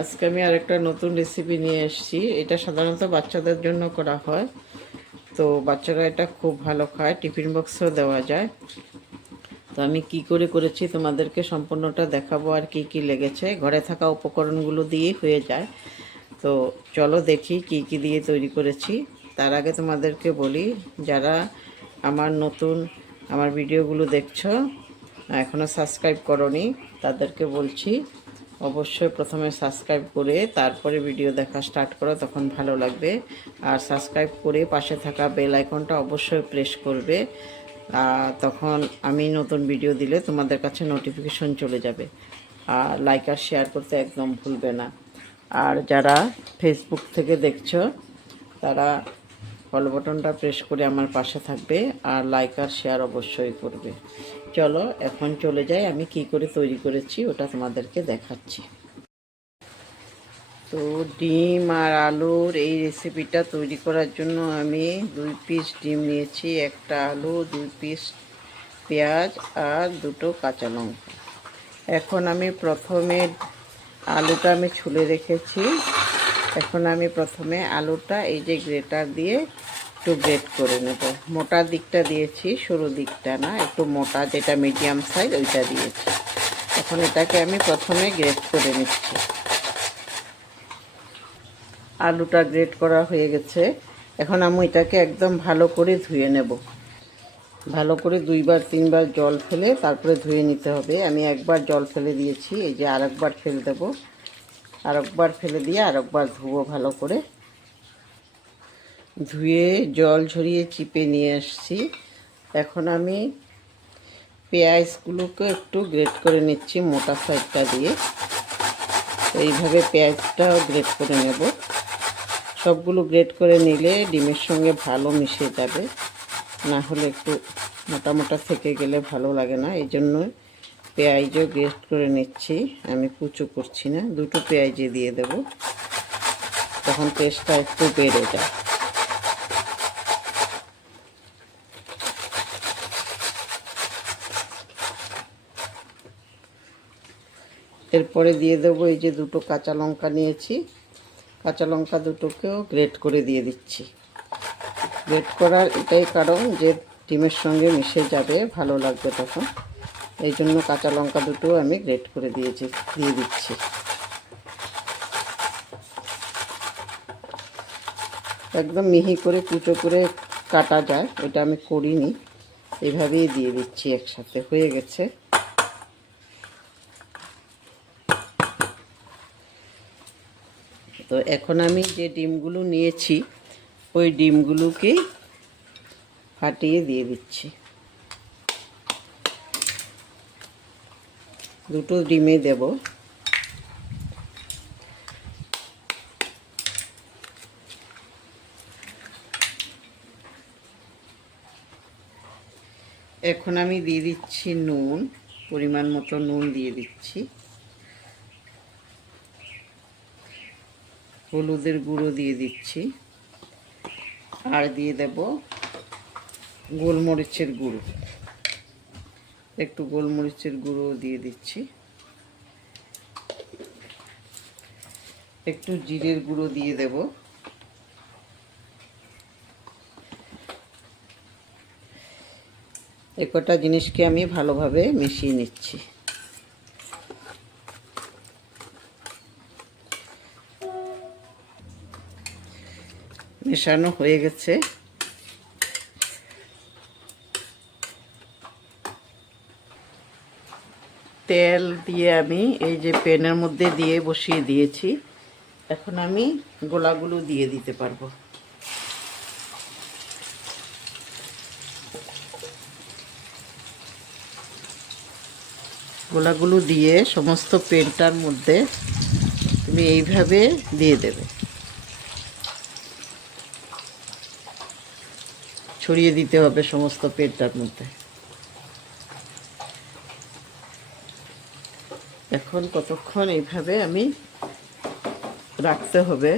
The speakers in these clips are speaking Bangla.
আজকে আমি আরেকটা নতুন রেসিপি নিয়ে এসেছি। এটা সাধারণত বাচ্চাদের জন্য করা হয়, তো বাচ্চারা এটা খুব ভালো খায়, টিফিন বক্সেও দেওয়া যায়। তো আমি কি করে করেছি তোমাদেরকে সম্পূর্ণটা দেখাবো, আর কি কি লেগেছে। ঘরে থাকা উপকরণগুলো দিয়ে হয়ে যায়। তো চলো দেখি কি কি দিয়ে তৈরি করেছি। তার আগে তোমাদেরকে বলি, যারা আমার ভিডিওগুলো দেখছো, এখনও সাবস্ক্রাইব করোনি, তাদেরকে বলছি অবশ্যই প্রথমে সাবস্ক্রাইব করে তারপরে ভিডিও দেখা স্টার্ট করো, তখন ভালো লাগবে। আর সাবস্ক্রাইব করে পাশে থাকা বেল আইকনটা অবশ্যই প্রেস করবে, তখন আমি নতুন ভিডিও দিলে তোমাদের কাছে নোটিফিকেশন চলে যাবে। আর লাইক আর শেয়ার করতে একদম ভুলবে না। আর যারা ফেসবুক থেকে দেখছো, তারা ফলো বাটনটা প্রেস করে আমার পাশে থাকবে, আর লাইক আর শেয়ার অবশ্যই করবে। চলো এখন চলে যাই, আমি কি করে তৈরি করেছি ওটা তোমাদেরকে দেখাচ্ছি। তো ডিম আর আলুর এই রেসিপিটা তৈরি করার জন্য আমি 2 পিস ডিম নিয়েছি, একটা আলু, 2 পিস পেঁয়াজ আর 2টো কাঁচা লঙ্কা। এখন আমি প্রথমে আলুটা আমি ছুলে রেখেছি। এখন আমি প্রথমে আলুটা এই যে গ্রেটার দিয়ে একটু গ্রেট করে নেব। মোটা দিকটা দিয়েছি, সরু দিকটা না, একটু মোটা যেটা মিডিয়াম সাইজ ওইটা দিয়েছি। এখন এটাকে আমি প্রথমে গ্রেট করে নিচ্ছি। আলুটা গ্রেট করা হয়ে গেছে। এখন আমি এটাকে একদম ভালো করে ধুয়ে নেব। ভালো করে 2বার 3বার জল ফেলে তারপরে ধুয়ে নিতে হবে। আমি একবার জল ফেলে দিয়েছি, এই যে আরেকবার ফেলে দেব। আরেকবার ফেলে দিয়ে আরেকবার ধুবো ভালো করে। ধুয়ে জল ঝরিয়ে চিপে নিয়ে আসছি। এখন আমি পেঁয়াজগুলোকে একটু গ্রেট করে নিচ্ছি মোটা সাইডটা দিয়ে। এইভাবে পেঁয়াজটাও গ্রেট করে নেব। সবগুলো গ্রেট করে নিলে ডিমের সঙ্গে ভালো মিশে যাবে, না হলে একটু মোটা মোটা থেকে গেলে ভালো লাগে না। এই জন্য পেঁয়াজও গ্রেট করে নিচ্ছি, আমি কুচো করছি না। 2টো পেঁয়াজই দিয়ে দেব, তখন টেস্টটা একটু বেড়ে যায়। এরপরে দিয়ে দেবো এই যে 2টো কাঁচা লঙ্কা নিয়েছি, কাঁচা লঙ্কা 2টোকেও গ্রেট করে দিয়ে দিচ্ছি। গ্রেট করার এটাই কারণ যে ডিমের সঙ্গে মিশে যাবে, ভালো লাগবে তখন। এই জন্য কাঁচা লঙ্কা 2টো আমি গ্রেট করে দিয়ে দিচ্ছি। একদম মিহি করে কুচো করে কাটা যায়, এটা আমি করিনি, এইভাবেই দিয়ে দিচ্ছি একসাথে। হয়ে গেছে। তো এখন আমি যে ডিমগুলো নিয়েছি ওই ডিমগুলোকে ফাটিয়ে দিয়ে দিচ্ছি। 2টো ডিমে দেব। এখন আমি দিয়ে দিচ্ছি নুন, পরিমাণ মতো নুন দিয়ে দিচ্ছি। হলুদের গুঁড়ো দিয়ে দিচ্ছি, আর দিয়ে দেব গোলমরিচের গুঁড়ো। একটু গোলমরিচের গুঁড়ো দিয়ে দিচ্ছি, একটু জিরের গুঁড়ো দিয়ে দেব। এই কটা জিনিসকে আমি ভালোভাবে মিশিয়ে নিচ্ছি। মেশানো হয়ে গেছে। তেল দিয়ে আমি এই যে প্যানের মধ্যে দিয়ে বসিয়ে দিয়েছি। এখন আমি গোলাগুলো দিয়ে দিতে পারবো। গোলাগুলো দিয়ে সমস্ত প্যানটার মধ্যে তুমি এইভাবে দিয়ে দেবে, ছড়িয়ে দিতে হবে সমস্ত প্যানটার মধ্যে। এখন কতক্ষণ এইভাবে আমি রাখতে হবে,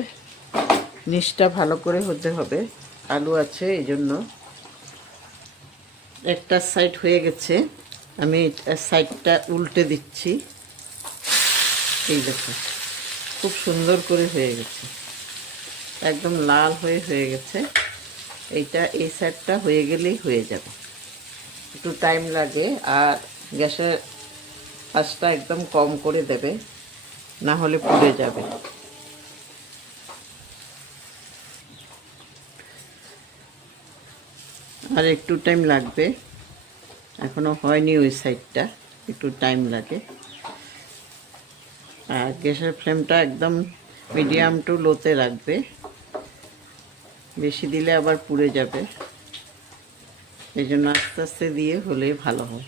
নিচটা ভালো করে হতে হবে, আলু আছে এই জন্য। একটা সাইড হয়ে গেছে, আমি সাইডটা উল্টে দিচ্ছি। এই দেখো খুব সুন্দর করে হয়ে গেছে, একদম লাল হয়ে গেছে। এইটা এই সাইডটা হয়ে গেলেই হয়ে যাবে, একটু টাইম লাগে। আর গ্যাসের আঁচটা একদম কম করে দেবে, না হলে পুড়ে যাবে। আর একটু টাইম লাগবে, এখনো হয়নি ওই সাইডটা, একটু টাইম লাগে। আর গ্যাসের ফ্লেমটা একদম মিডিয়াম টু লোতে রাখবে, বেশি দিলে আবার পুড়ে যাবে। এই জন্য আস্তে আস্তে দিয়ে হলেই ভালো হয়।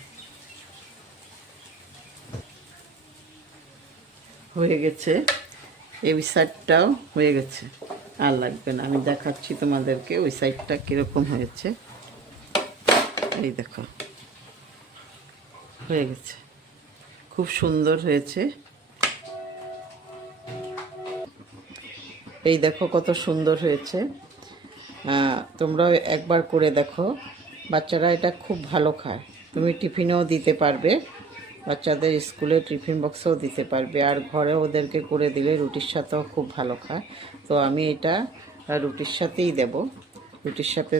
হয়ে গেছে, এই সাইডটাও হয়ে গেছে, আর লাগবে না। আমি দেখাচ্ছি তোমাদেরকে ওই সাইডটা কীরকম হয়েছে। এই দেখো হয়ে গেছে, খুব সুন্দর হয়েছে। এই দেখো কত সুন্দর হয়েছে। তোমরা একবার করে দেখো, বাচ্চারা এটা খুব ভালো খায়। তুমি টিফিনেও দিতে পারবে, বাচ্চাদের স্কুলে টিফিন বক্সেও দিতে পারবে, আর ঘরে ওদেরকে করে দিলে রুটির সাথেও খুব ভালো খায়। তো আমি এটা রুটির সাথেই দেব, রুটির সাথে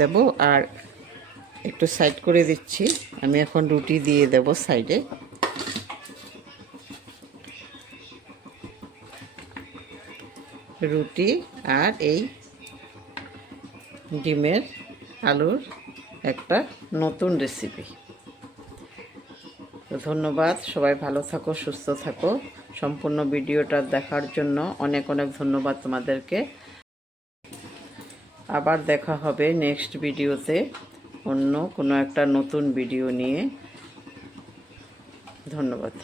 দেব। আর একটু সাইড করে দিচ্ছি, আমি এখন রুটি দিয়ে দেব সাইডে। রুটি আর এই ডিমের আলুর একটা নতুন রেসিপি। তো ধন্যবাদ, সবাই ভালো থাকো, সুস্থ থাকো। সম্পূর্ণ ভিডিওটা দেখার জন্য অনেক অনেক ধন্যবাদ তোমাদেরকে। আবার দেখা হবে নেক্সট ভিডিওতে, অন্য কোনো একটা নতুন ভিডিও নিয়ে। ধন্যবাদ।